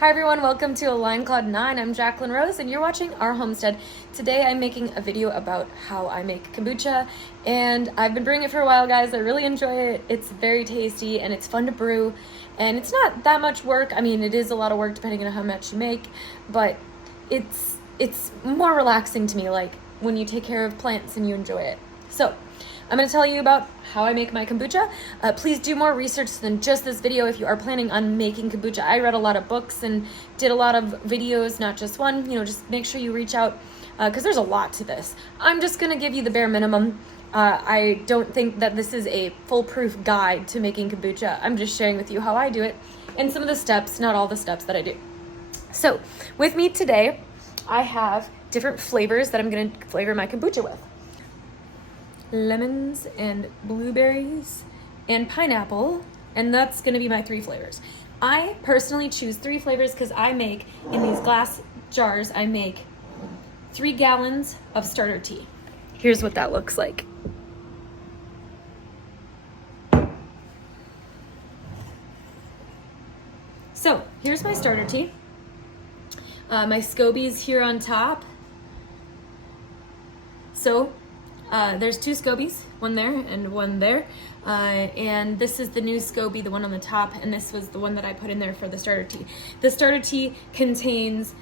Hi everyone, welcome to Align Cloud 9. I'm Jacqueline Rose and you're watching our homestead. Today I'm making a video about how I make kombucha, and I've been brewing it for a while, guys. I really enjoy it. It's very tasty and it's fun to brew, and it's not that much work. I mean, it is a lot of work depending on how much you make, but it's more relaxing to me, like when you take care of plants and you enjoy it. So I'm going to tell you about how I make my kombucha. Please do more research than just this video if you are planning on making kombucha. I read a lot of books and did a lot of videos, not just one. Just make sure you reach out because there's a lot to this. I'm just going to give you the bare minimum. I don't think that this is a foolproof guide to making kombucha. I'm just sharing with you how I do it and some of the steps, not all the steps that I do. So with me today, I have different flavors that I'm going to flavor my kombucha with. Lemons and blueberries and pineapple, and that's going to be my 3 flavors. I personally choose 3 flavors because I make, in these glass jars, I make 3 gallons of starter tea. Here's what that looks like. So here's my starter tea. My scobies here on top. So there's 2 scobies, one there and one there, and this is the new SCOBY, the one on the top, and this was the one that I put in there for the starter tea. The starter tea contains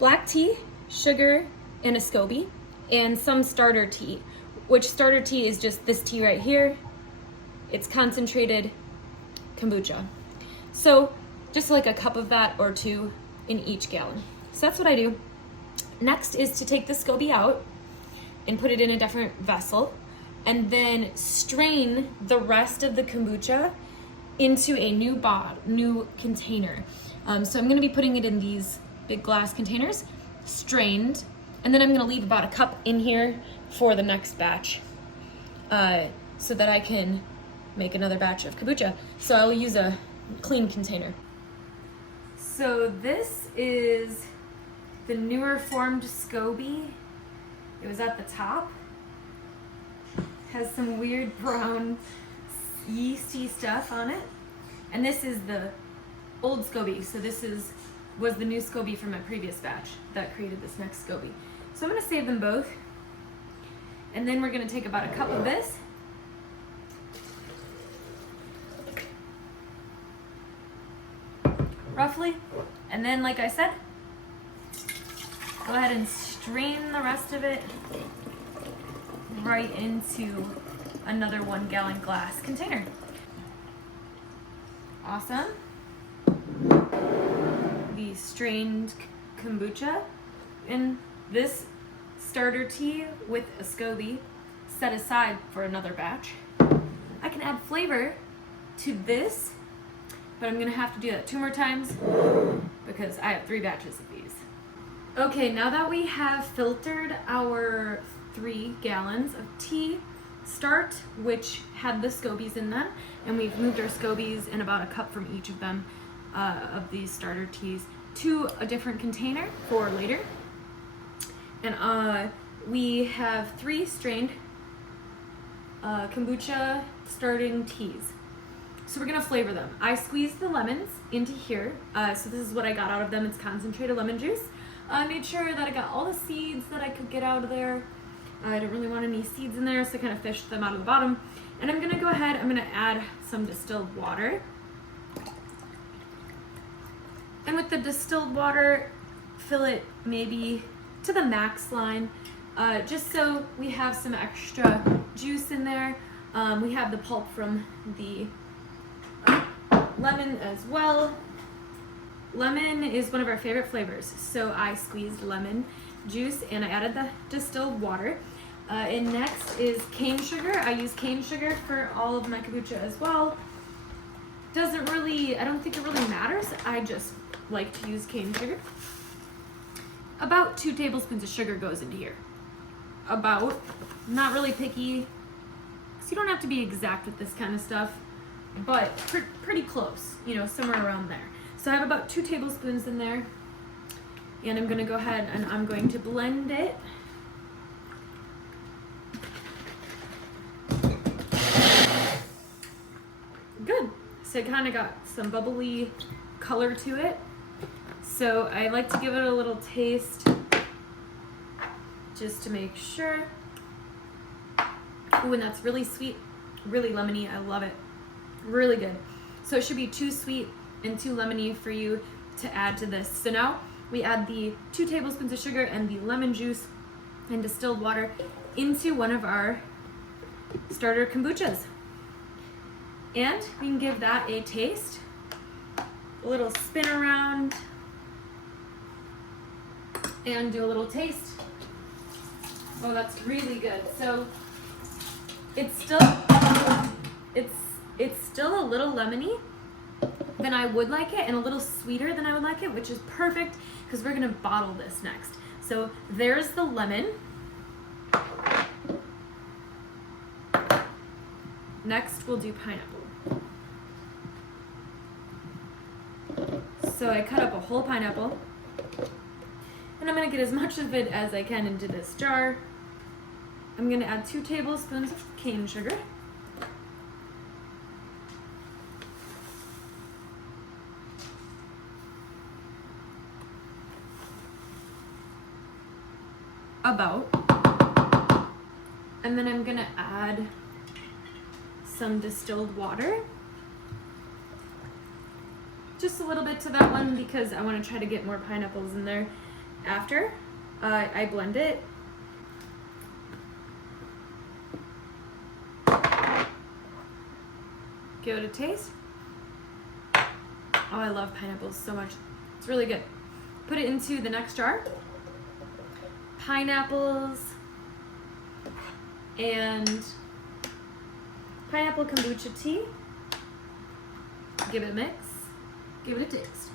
black tea, sugar, and a SCOBY, and some starter tea, which starter tea is just this tea right here. It's concentrated kombucha. So just like a cup of that or 2 in each gallon. So that's what I do. Next is to take the SCOBY out and put it in a different vessel, and then strain the rest of the kombucha into a new container. So I'm gonna be putting it in these big glass containers, strained, and then I'm gonna leave about a cup in here for the next batch, so that I can make another batch of kombucha. So I'll use a clean container. So this is the newer formed SCOBY. It was at the top. Has some weird brown yeasty stuff on it. And this is the old SCOBY. So this was the new SCOBY from my previous batch that created this next SCOBY. So I'm gonna save them both. And then we're gonna take about a cup of this. Roughly. And then, like I said, go ahead and strain the rest of it right into another 1 gallon glass container. Awesome. The strained kombucha in this starter tea with a SCOBY set aside for another batch. I can add flavor to this, but I'm gonna have to do that 2 more times because I have 3 batches of these. Okay, now that we have filtered our 3 gallons of tea start, which had the SCOBYs in them, and we've moved our SCOBYs in about a cup from each of them, of these starter teas, to a different container for later. And we have 3 strained kombucha starting teas. So we're gonna flavor them. I squeezed the lemons into here. So this is what I got out of them. It's concentrated lemon juice. I made sure that I got all the seeds that I could get out of there. I didn't really want any seeds in there, so I kind of fished them out of the bottom. And I'm gonna go ahead, I'm gonna add some distilled water. And with the distilled water, fill it maybe to the max line, just so we have some extra juice in there. We have the pulp from the lemon as well. Lemon is one of our favorite flavors, so I squeezed lemon juice and I added the distilled water. And next is cane sugar. I use cane sugar for all of my kombucha as well. I don't think it really matters. I just like to use cane sugar. About 2 tablespoons of sugar goes into here. About. I'm not really picky, because you don't have to be exact with this kind of stuff, but pretty close, somewhere around there. So I have about 2 tablespoons in there, and I'm gonna go ahead and I'm going to blend it. Good. So it kind of got some bubbly color to it. So I like to give it a little taste just to make sure. Ooh, and that's really sweet, really lemony. I love it. Really good. So it should be too sweet and too lemony for you to add to this. So now we add the 2 tablespoons of sugar and the lemon juice and distilled water into one of our starter kombuchas. And we can give that a taste. A little spin around and do a little taste. Oh, that's really good. So it's still a little lemony than I would like it, and a little sweeter than I would like it, which is perfect because we're gonna bottle this next. So there's the lemon. Next we'll do pineapple. So I cut up a whole pineapple, and I'm gonna get as much of it as I can into this jar. I'm gonna add 2 tablespoons of cane sugar. And then I'm gonna add some distilled water. Just a little bit to that one because I want to try to get more pineapples in there after I blend it. Give it a taste. Oh, I love pineapples so much. It's really good. Put it into the next jar. Pineapples and pineapple kombucha tea. Give it a mix. Give it a taste.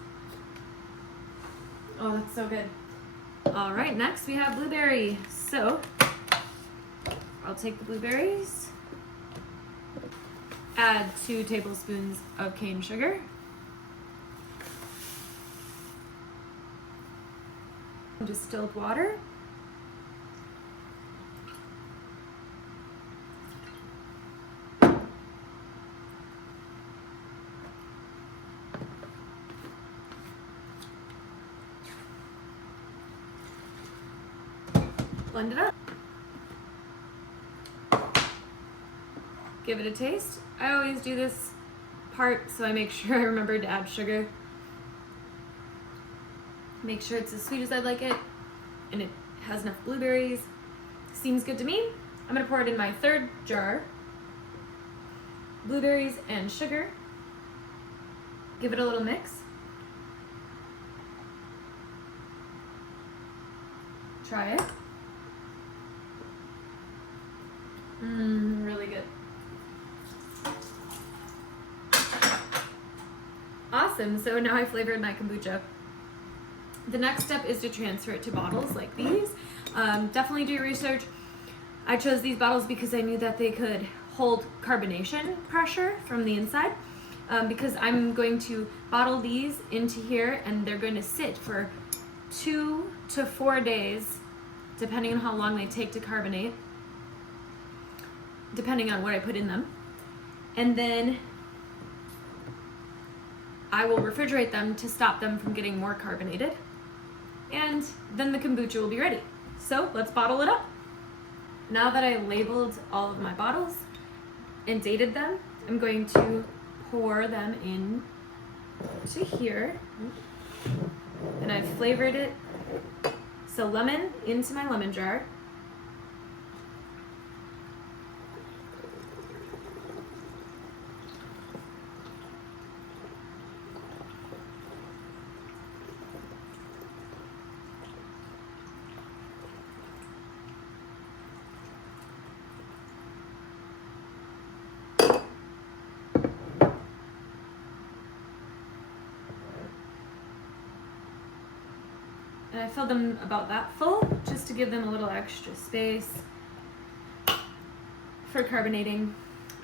Oh, that's so good. All right, next we have blueberry. So I'll take the blueberries, add 2 tablespoons of cane sugar, distilled water, blend it up. Give it a taste. I always do this part so I make sure I remember to add sugar. Make sure it's as sweet as I like it and it has enough blueberries. Seems good to me. I'm gonna pour it in my 3rd jar. Blueberries and sugar. Give it a little mix. Try it. Really good. Awesome, so now I flavored my kombucha. The next step is to transfer it to bottles like these. Definitely do your research. I chose these bottles because I knew that they could hold carbonation pressure from the inside. Because I'm going to bottle these into here and they're going to sit for 2 to 4 days, depending on how long they take to carbonate, depending on what I put in them. And then I will refrigerate them to stop them from getting more carbonated. And then the kombucha will be ready. So let's bottle it up. Now that I labeled all of my bottles and dated them, I'm going to pour them in to here. And I've flavored it. So lemon into my lemon jar. And I filled them about that full, just to give them a little extra space for carbonating.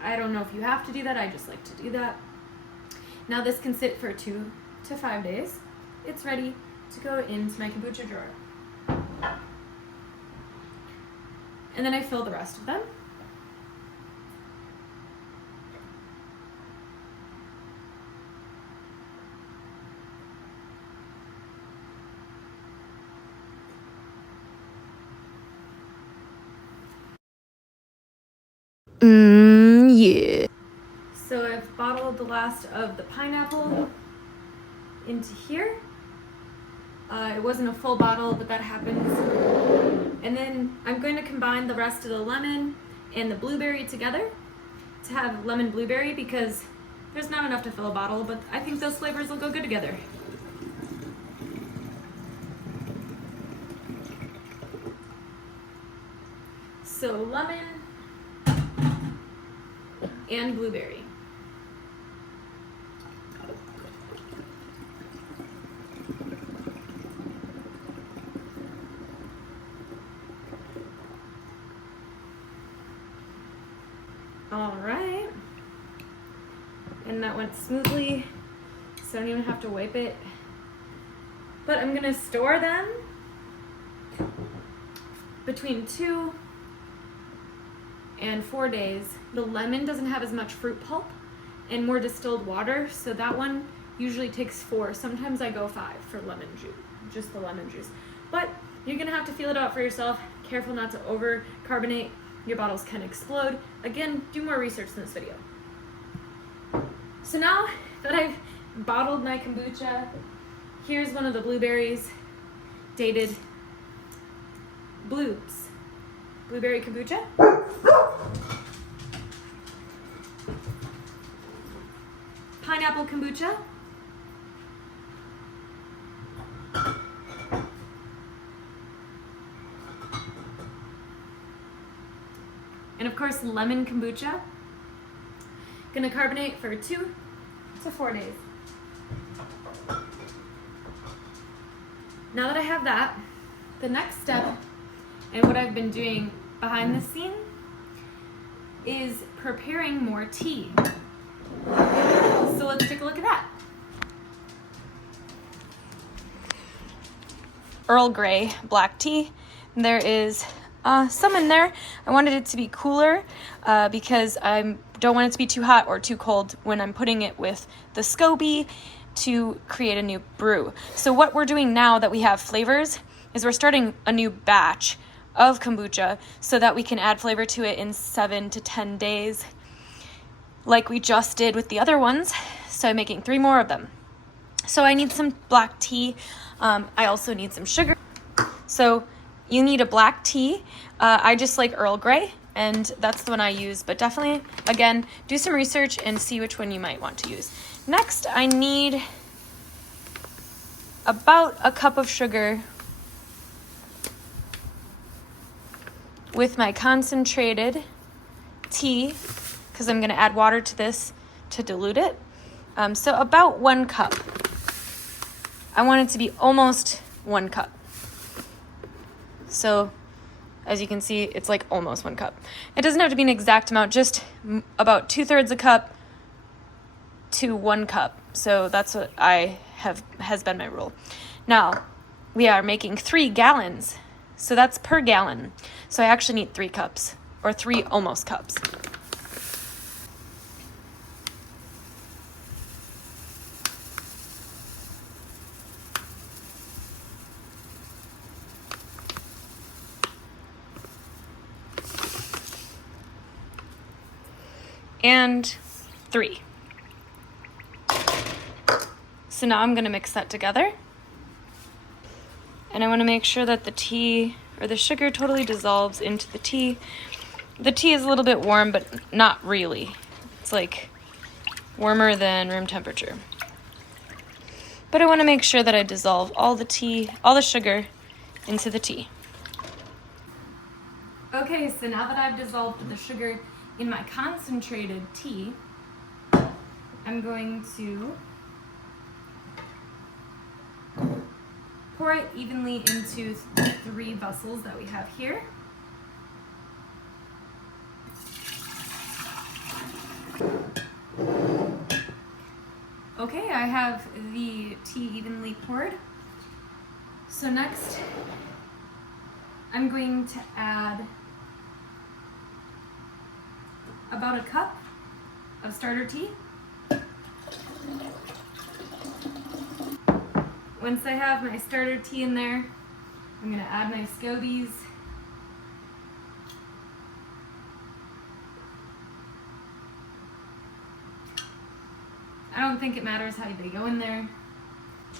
I don't know if you have to do that, I just like to do that. Now this can sit for 2 to 5 days. It's ready to go into my kombucha drawer. And then I fill the rest of them. Yeah. So I've bottled the last of the pineapple into here. It wasn't a full bottle, but that happens. And then I'm going to combine the rest of the lemon and the blueberry together to have lemon blueberry, because there's not enough to fill a bottle, but I think those flavors will go good together. So lemon and blueberry. All right, and that went smoothly, so I don't even have to wipe it. But I'm gonna store them between 2 and 4 days. The lemon doesn't have as much fruit pulp and more distilled water, so that one usually takes 4. Sometimes I go 5 for lemon juice, just the lemon juice. But you're gonna have to feel it out for yourself. Careful not to over carbonate. Your bottles can explode. Again, do more research in this video. So now that I've bottled my kombucha, here's one of the blueberries, dated blues. Blueberry kombucha. Pineapple kombucha. And of course, lemon kombucha. Gonna carbonate for 2 to 4 days. Now that I have that, the next step, and what I've been doing behind the scene, is preparing more tea. So let's take a look at that. Earl Grey black tea. There is some in there. I wanted it to be cooler because I don't want it to be too hot or too cold when I'm putting it with the SCOBY to create a new brew. So what we're doing now that we have flavors is we're starting a new batch of kombucha so that we can add flavor to it in 7 to 10 days like we just did with the other ones. So I'm making 3 more of them. So I need some black tea. I also need some sugar. So you need a black tea. I just like Earl Grey, and that's the one I use, but definitely, again, do some research and see which one you might want to use. Next, I need about a cup of sugar with my concentrated tea, because I'm gonna add water to this to dilute it. So about 1 cup. I want it to be almost 1 cup. So as you can see, it's like almost 1 cup. It doesn't have to be an exact amount, just about 2/3 a cup to 1 cup. So that's what has been my rule. Now we are making 3 gallons. So that's per gallon. So I actually need 3 cups, or 3 almost cups. And 3. So now I'm gonna mix that together. And I wanna make sure that the tea or the sugar totally dissolves into the tea. The tea is a little bit warm, but not really. It's like warmer than room temperature. But I wanna make sure that I dissolve all the sugar into the tea. Okay, so now that I've dissolved the sugar in my concentrated tea, I'm going to pour it evenly into 3 vessels that we have here. Okay, I have the tea evenly poured. So next, I'm going to add about a cup of starter tea. Once I have my starter tea in there, I'm gonna add my SCOBYs. don't think it matters how they go in there.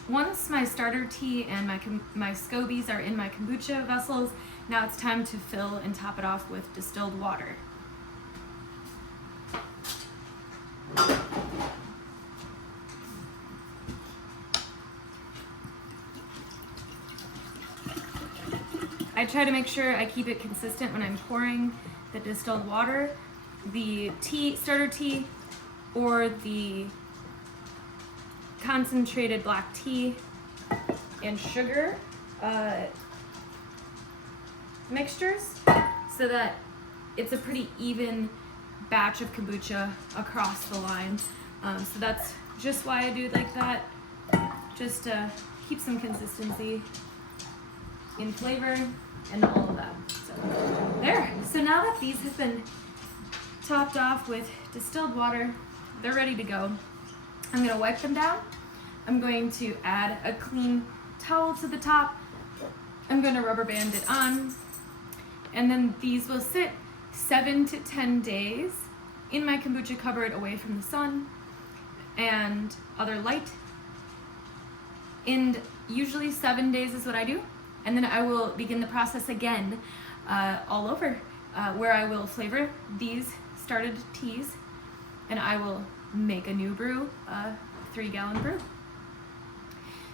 Once my starter tea and my scobies are in my kombucha vessels, now it's time to fill and top it off with distilled water. I try to make sure I keep it consistent when I'm pouring the distilled water. The starter tea, or the concentrated black tea and sugar mixtures, so that it's a pretty even batch of kombucha across the line. So that's just why I do it like that, just to keep some consistency in flavor and all of that. So there. So now that these have been topped off with distilled water, they're ready to go. I'm gonna wipe them down. I'm going to add a clean towel to the top. I'm gonna rubber band it on. And then these will sit 7 to 10 days in my kombucha cupboard away from the sun and other light. And usually 7 days is what I do. And then I will begin the process again all over, where I will flavor these started teas, and I will make a new brew, a 3-gallon brew.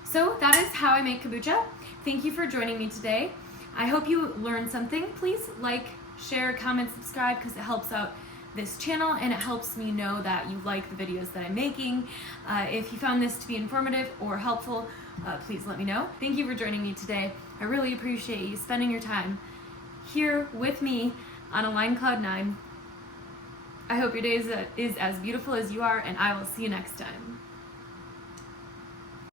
So that is how I make kombucha. Thank you for joining me today. I hope you learned something. Please like, share, comment, subscribe, because it helps out this channel and it helps me know that you like the videos that I'm making. If you found this to be informative or helpful, please let me know. Thank you for joining me today. I really appreciate you spending your time here with me on a line cloud 9. I hope your day is as beautiful as you are, and I will see you next time.